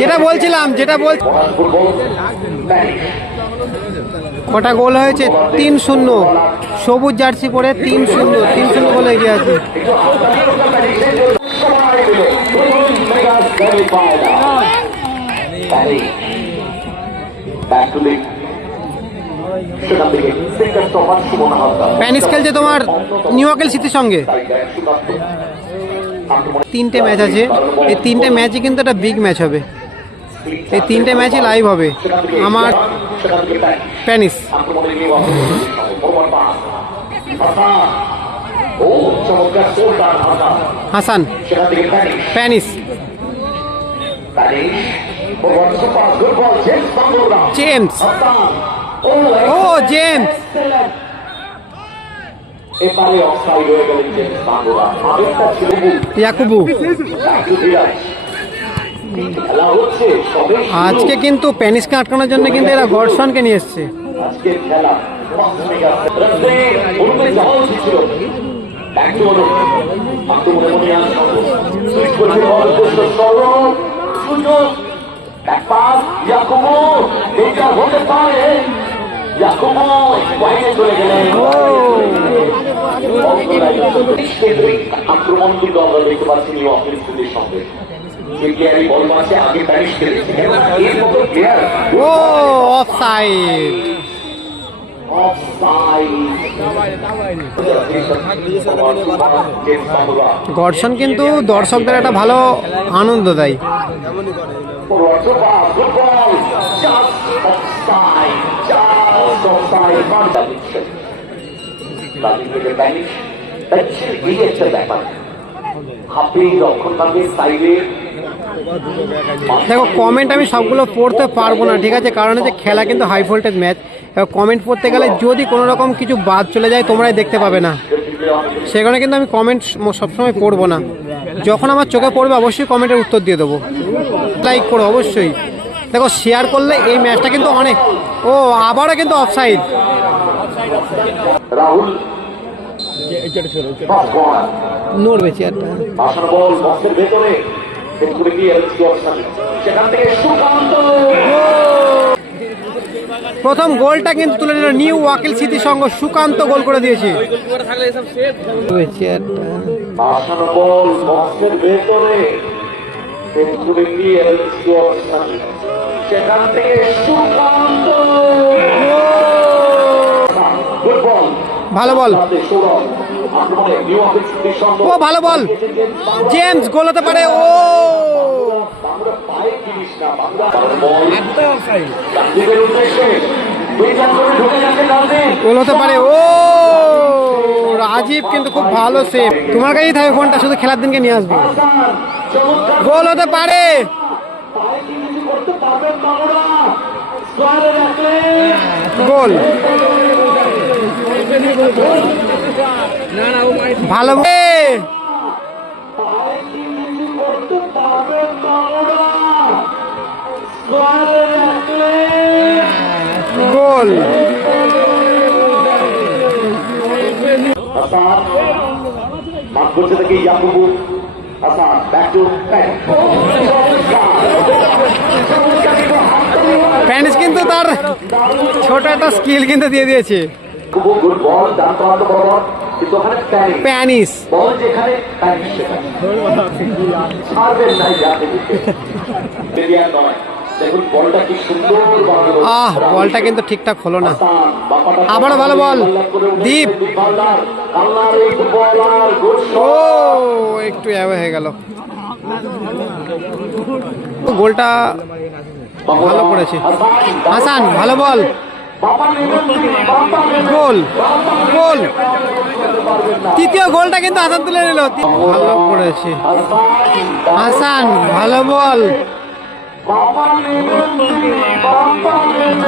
যেটা বলছিলাম কটা গোল হয়েছে? 3-0। সবুজ জার্সি পরে 3-0 গোলে এগিয়ে আছে। প্যানিস খেলছে তোমার নিউক্যাসল সিটির সঙ্গে। 3টে ম্যাচ আছে, এই 3টে ম্যাচই কিন্তু একটা বিগ ম্যাচ হবে। এই 3টে ম্যাচই লাইভ হবে আমার প্যানিস। হাসান প্যানিস জেমস। ও জেমস ইয়াকুবু। আজকে কিন্তু প্যানিসকে আটকানোর জন্য কিন্তু এরা গডসনকে নিয়ে এসছে। আক্রমণ কিন্তু আমরা দেখতে পাচ্ছি নিউক্যাসলের সঙ্গে। ও অফসাইড। গডসন কিন্তু দর্শকদের একটা ভালো আনন্দ দেয়। দেখো কমেন্ট আমি সবগুলো পড়তে পারবো না, ঠিক আছে, কারণ হচ্ছে খেলা কিন্তু হাই ভোল্টেজ ম্যাচ। কমেন্ট পড়তে গেলে যদি কোনো রকম কিছু বাদ চলে যায় তোমরাই দেখতে পাবে না, সেখানে কিন্তু আমি কমেন্ট সবসময় পড়বো না। যখন আমার চোখে পড়বে অবশ্যই কমেন্টের উত্তর দিয়ে দেবো। লাইক করো অবশ্যই। দেখো শেয়ার করলে এই ম্যাচটা কিন্তু অনেক। ও আবারও কিন্তু অফসাইড। রাহুল নড়বে চেয়ারটা। প্রথম গোলটা কিন্তু তুলে নিল নিউক্যাসল সিটির সঙ্গে। সুকান্ত গোল করে দিয়েছে। ভালো বল, ও ভালো বল। জেমস গোল হতে পারে। ও গোল হতে পারে। ও রাজীব কিন্তু খুব ভালো সেভ। তোমার কাছেই থাকবে ফোনটা, শুধু খেলার দিনকে নিয়ে আসবে। গোল হতে পারে। গোল ভালো। গোল প্যানিস কিন্তু তার ছোট একটা স্কিল কিন্তু দিয়ে দিয়েছে। প্যানিস বলটা কিন্তু ঠিকঠাক হলো না। আবার ভালো বল দীপ। ও একটু হয়ে গেল। গোলটা ভালো করেছে হাসান। ভালো বল। গোল গোল। তৃতীয় গোলটা কিন্তু হাসান তুলে নিল। ভালো করেছে হাসান। ভালো বল।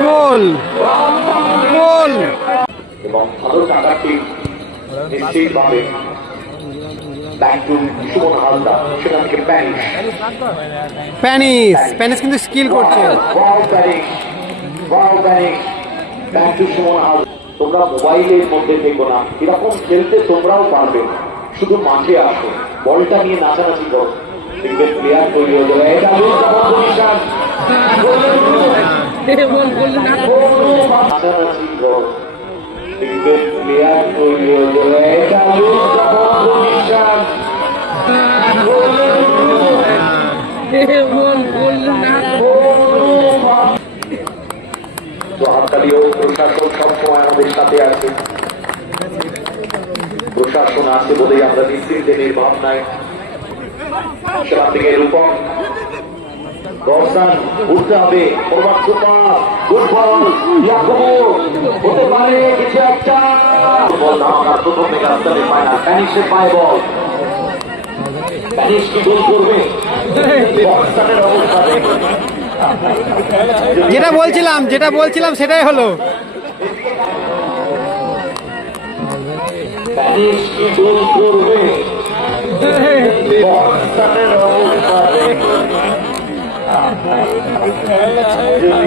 গোল গোল। প্যানিস প্যানিস কিন্তু স্কিল করছে। তোমরা মোবাইলের মধ্যে দেখো না, এরকম খেলতে তোমরাও পারবে। শুধু মাঠে আসো, বলটা নিয়ে নাচানাচি করো, দেখবে প্লেয়ার তৈরি হয়ে যাবে। এটা নাচানাচি করো, দেখবে প্লেয়ার তৈরি হয়ে যাবে। এটা তো হাততালিও প্রশাসন সবসময় আমাদের সাথে আছে। প্রশাসন আছে বলেই আমরা নিশ্চিন্তে নির্ভাবনায় সেখান থেকে রূপম দর্শন উঠতে হবে। ফুটবল হতে পারে কিছু একটা বল ধামাকা প্রথম থেকে আসতে পায় না। প্যানিসের পায়ে বল, প্যানিস কি গোল করবে? দর্শনের অবস্থা দেখুন। যেটা বলছিলাম সেটাই হলো। প্যানিস কি গোল করবে? দর্শনের অবস্থা দেখুন।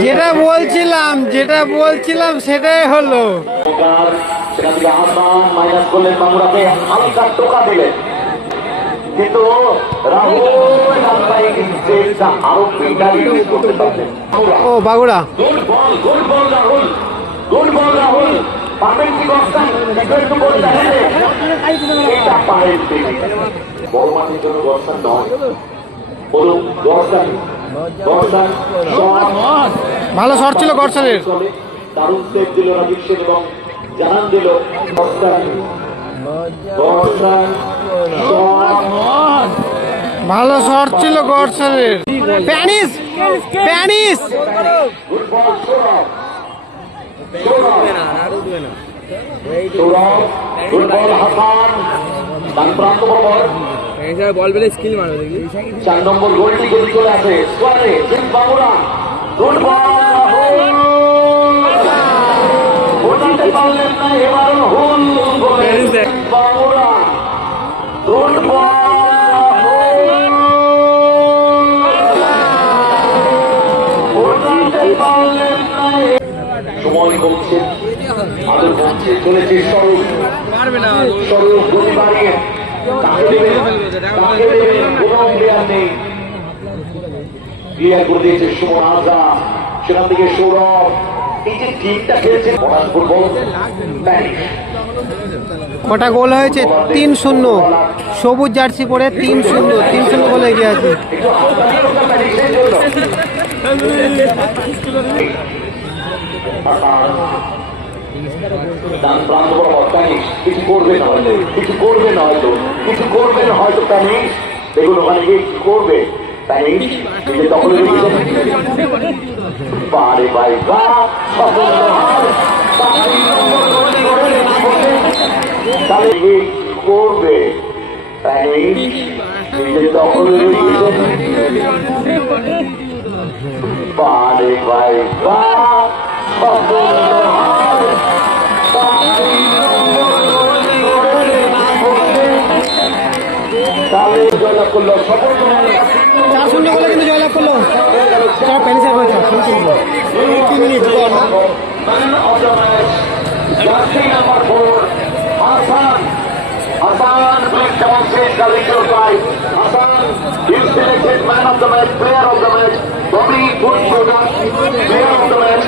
যেটা বলছিলাম সেটাই হলো। সেখান থেকে হাসান মাইনাস করলেন, বাংলাকে হালকা টোকা দিলেন, কিন্তু রাহুল আরো বেটার ইউজ করতে পারলেন। ও বাগুড়া good ball Rahul, good ball Rahul. পাবেন কি গস্তান? একটু বল দেখালে এটা পারেন তিনি। বড় মাঠের জন্য গস্তান নয়, বলুন গস্তান ভালো শট ছিল গর্ষণের। দারুণ সেভ দিল রাজীব সেন এবং জানান দিল ভালো শট ছিল গর্ষণের। প্যানিস ফুটবল হাসান ডান প্রান্ত বরাবর বল পেলে স্কিল মারো দেখি। 4 নম্বর গোলটি যদি চলে আসে স্কোয়ারে বাবুরা ফুটবল ওটাতে পারলেন না, এবারও হুল বাবুরা ফুটবল ওটাতে পারলেন না। সময় কমছে, আদর কমছে, চলেছে স্বরূপ গতি বাড়িয়ে ক্লিয়ার করে দিয়েছে সুমন আজা। সেখান থেকে সৌরভ, এই যে টিমটা খেলেছে ফুটবল কটা গোল হয়েছে? 3-0। সবুজ জার্সি পরে 3-0 গোলে এগিয়ে আছে। কিছু করবে না হয়তো প্যানিস। দেখুন ওখানে গিয়ে কি করবে প্যানিস, নিজে দখলে বারে ভাই তাহলে কি করবে প্যানিস, নিজে দখলে বারে ভাই তাহলে জয়লাভ করলো 4-0 গোলে কিন্তু জয়লাভ করলো প্যানিসের গোল। 3 minute Hassan brings demonstrate the legal right. Hassan is selected man of the match, player of the match, probably good product, player of the match.